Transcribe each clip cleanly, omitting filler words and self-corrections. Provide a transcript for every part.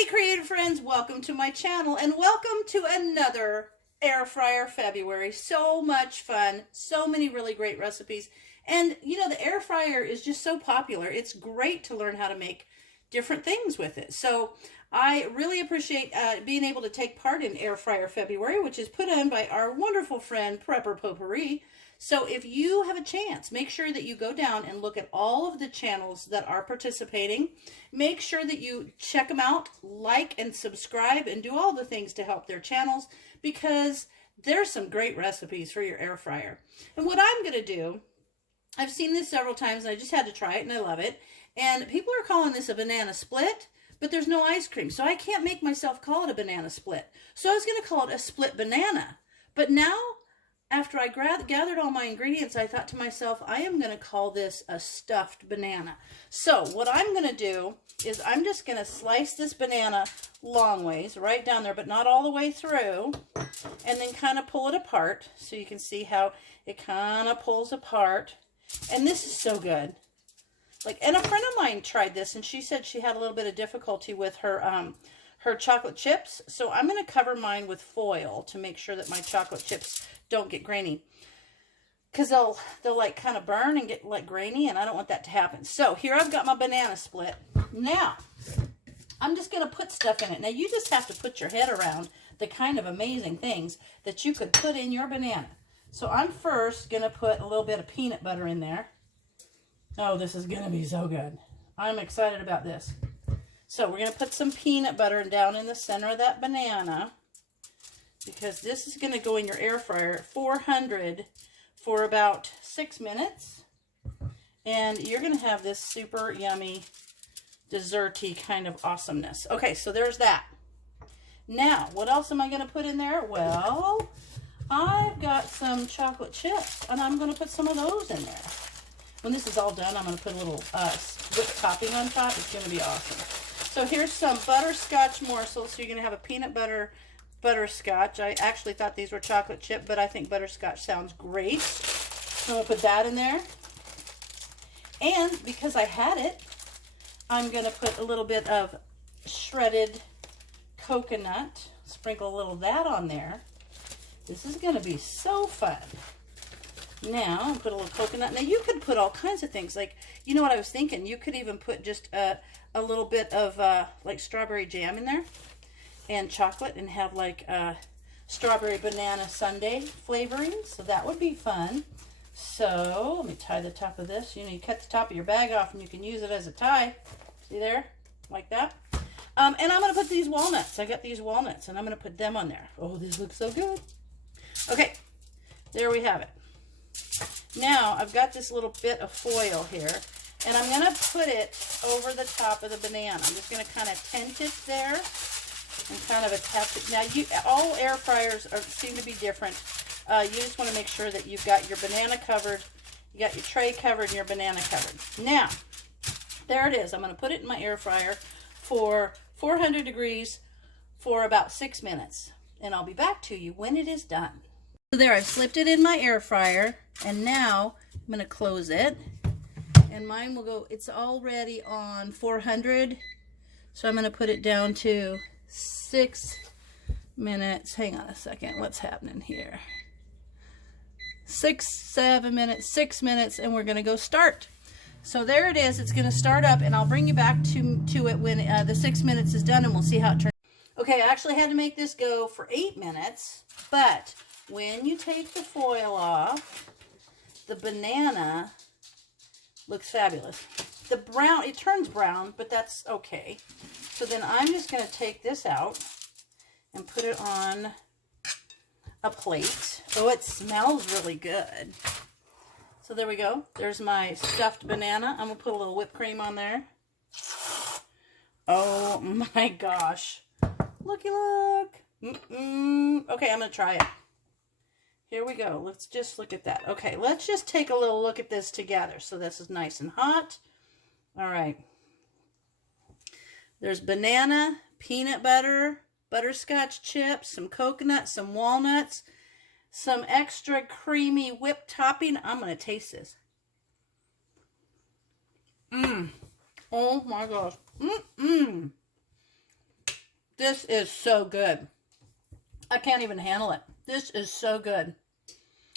Hey creative friends, welcome to my channel and welcome to another air fryer February. So much fun, so many really great recipes. And you know, the air fryer is just so popular. It's great to learn how to make different things with it. So I really appreciate being able to take part in Air Fryer February, which is put on by our wonderful friend Prepper Potpourri. So if you have a chance, make sure that you go down and look at all of the channels that are participating. Make sure that you check them out, like and subscribe, and do all the things to help their channels, because there's some great recipes for your air fryer. And what I'm going to do, I've seen this several times and I just had to try it and I love it. And people are calling this a banana split, but there's no ice cream, so I can't make myself call it a banana split. So I was going to call it a split banana. But now, after I gathered all my ingredients, I thought to myself, I am going to call this a stuffed banana. So what I'm going to do is I'm just going to slice this banana long ways, right down there, but not all the way through, and then kind of pull it apart so you can see how it kind of pulls apart. And this is so good. And a friend of mine tried this, and she said she had a little bit of difficulty with her her chocolate chips. So I'm going to cover mine with foil to make sure that my chocolate chips don't get grainy, because they'll like kind of burn and get like grainy, and I don't want that to happen. So here I've got my banana split. Now I'm just going to put stuff in it. Now you just have to put your head around the kind of amazing things that you could put in your banana. So I'm first going to put a little bit of peanut butter in there. Oh, this is going to be so good. I'm excited about this. So we're going to put some peanut butter down in the center of that banana, because this is going to go in your air fryer at 400 for about 6 minutes. And you're going to have this super yummy, desserty kind of awesomeness. Okay, so there's that. Now, what else am I going to put in there? Well, I've got some chocolate chips, and I'm going to put some of those in there. When this is all done, I'm going to put a little whipped topping on top. It's going to be awesome. So here's some butterscotch morsels. So you're going to have a peanut butter butterscotch. I actually thought these were chocolate chip, but I think butterscotch sounds great. So I'm going to put that in there. And because I had it, I'm going to put a little bit of shredded coconut. Sprinkle a little of that on there. This is going to be so fun. Now, I'll put a little coconut. Now, you could put all kinds of things. Like, you know what I was thinking? You could even put just a little bit of, like, strawberry jam in there and chocolate, and have, like, strawberry banana sundae flavoring. So that would be fun. So, let me tie the top of this. You know, you cut the top of your bag off, and you can use it as a tie. See there? Like that. And I'm going to put these walnuts. I got these walnuts, and I'm going to put them on there. Oh, this looks so good. Okay, there we have it. Now, I've got this little bit of foil here, and I'm going to put it over the top of the banana. I'm just going to kind of tent it there and kind of attach it. Now, all air fryers seem to be different. You just want to make sure that you've got your banana covered, you got your tray covered, and your banana covered. Now, there it is. I'm going to put it in my air fryer for 400 degrees for about 6 minutes, and I'll be back to you when it is done. So there, I've slipped it in my air fryer, and now I'm going to close it, and mine will go, it's already on 400, so I'm going to put it down to 6 minutes. Hang on a second, what's happening here? 7 minutes, 6 minutes, and we're going to go start. So there it is. It's going to start up, and I'll bring you back to it when the 6 minutes is done, and we'll see how it turns. Okay, I actually had to make this go for 8 minutes, but when you take the foil off, the banana looks fabulous. The brown, it turns brown, but that's okay. So then I'm just going to take this out and put it on a plate. Oh, it smells really good. So there we go. There's my stuffed banana. I'm going to put a little whipped cream on there. Oh my gosh. Looky look. Okay, I'm going to try it. Here we go. Let's just look at that. Okay, let's just take a little look at this together. So this is nice and hot. All right. There's banana, peanut butter, butterscotch chips, some coconut, some walnuts, some extra creamy whipped topping. I'm going to taste this. Oh my gosh. This is so good. I can't even handle it. This is so good.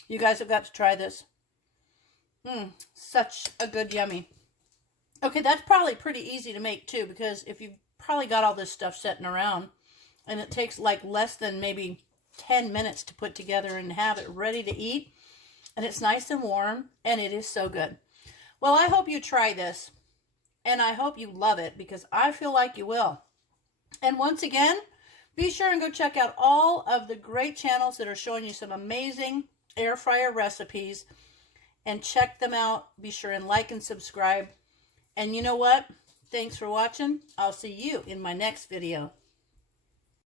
You guys have got to try this. Such a good yummy. Okay, that's probably pretty easy to make too, because if you've probably got all this stuff sitting around, and it takes like less than maybe 10 minutes to put together and have it ready to eat, and it's nice and warm, and it is so good. Well, I hope you try this, and I hope you love it, because I feel like you will. And once again, be sure and go check out all of the great channels that are showing you some amazing air fryer recipes, and check them out. Be sure and like and subscribe. And you know what? Thanks for watching. I'll see you in my next video.